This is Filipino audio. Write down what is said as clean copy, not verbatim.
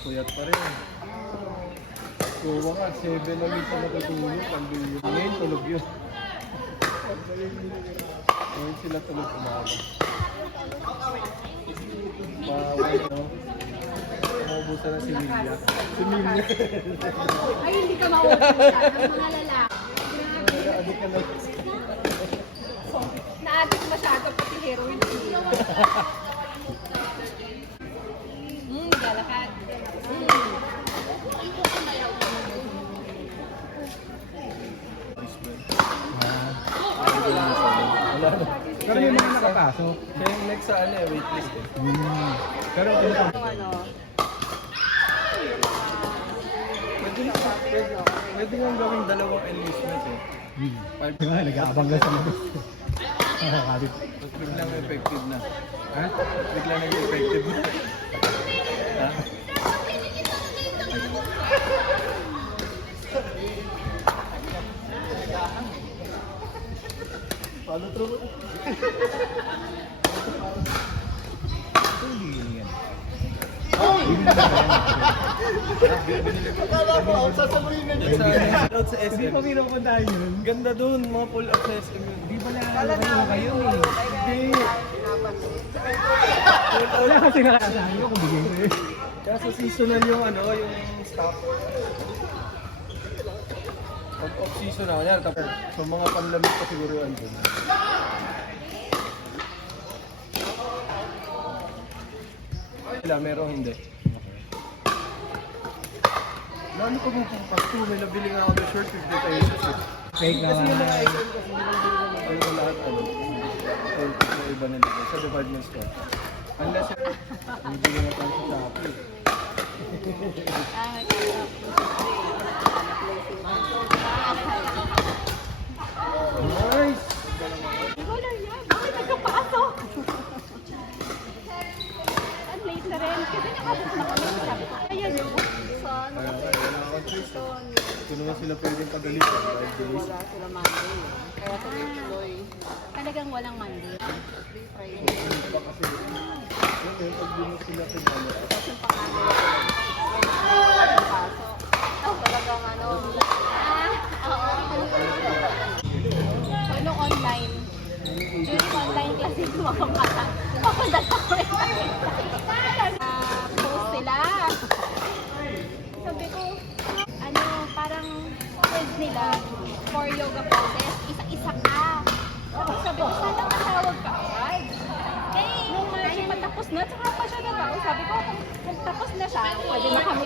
puyat pa rin. Kuha ka, 7 na minsan natutulog. Ngayon, tulog yun. Ngayon sila tulog umaga. Bawal, no? Maubusan na si Milya. Si Milya. Ay, hindi ka maubusan ng mga lalaki. Nag-aadik ka na. Na-addict masyado pati heroin. Galakad. Wala na. Pero yung mga nakapasok. Siya yung next sa ano, waitlist eh. Pero Pwede nga gawing dalawang enlistment eh. nag-aabang lang sa labas. Nakakabit. Tapos biglang effective na. Ha? Biglang nag-effective na. Ha? Paano true? Akala ko ako sasaluhin na dyan. Out sa SM. Hindi pa pinupuntahan yun. Ganda dun, mga pull up sa SM yun. Di ba na kayo eh? Hindi. Wala kasi nakakasahan ko kung bigay ko eh. Kaso seasonal yung ano, yung stock. Pag off-season na, kanya, tapos sa mga panlamig pa siguro yun dun. Sila, meron hindi. Lalo ko mo pang pasto, may nabili nga ako ng shirt, 50 pesos eh. Fake Kasi yung mga naman. item kasi hindi ko lahat ano, na iba na dito sa department store. Unless hindi nga tayo sa Shopee. Nice! Ikaw lang yan. Bakit nagkapasok? Ang late na rin. Kasi nakabot na kami. Sabi ko, ayan yun. Saan? Kaya wala akong choice. Kung naman sila pwedeng pagalitan, 5 days. Wala sila Monday. Kaya tuloy-tuloy. Talagang walang Monday. Friday. Ano pa kasi, yun, pag di mo sila pinalo. Tapos yung pangalan. Yung pasok. Oh, talagang ano. Oo. So, nung online, during online kasi mga bata, papunta sa post sila. Sabi ko, ano, parang quiz nila for yoga poses, isa-isa ka. Tapos sabi ko, sana matawag ka agad. Eh, nung patapos na, tsaka pa siya nagao. Sabi ko, kung tapos na siya, pwede na kami